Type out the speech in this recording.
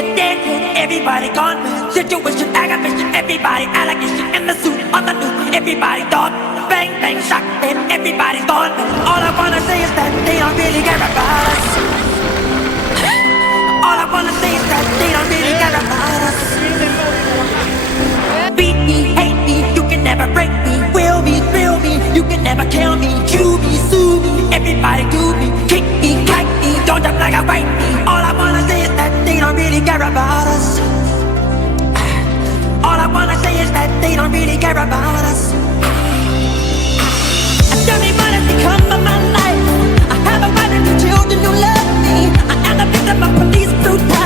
dead, dead, dead. Everybody gone. Situation, aggravation, everybody allegation in the suit on the news. Everybody thought, bang, bang, shock, then everybody's gone. All I wanna say is that they don't really care about us. All I wanna say is that they don't really care about us. Beat me, hate me, you can never break me. Will me, thrill me, you can never kill me. Chew me, sue me, everybody do me. Kick me, kite me, don't jump like a white me. All I wanna say is that they don't really care about us. All I wanna say is that they don't really care about us. A dirty man has become of my life. I have a wife and two children who love me. I am the victim of police brutality.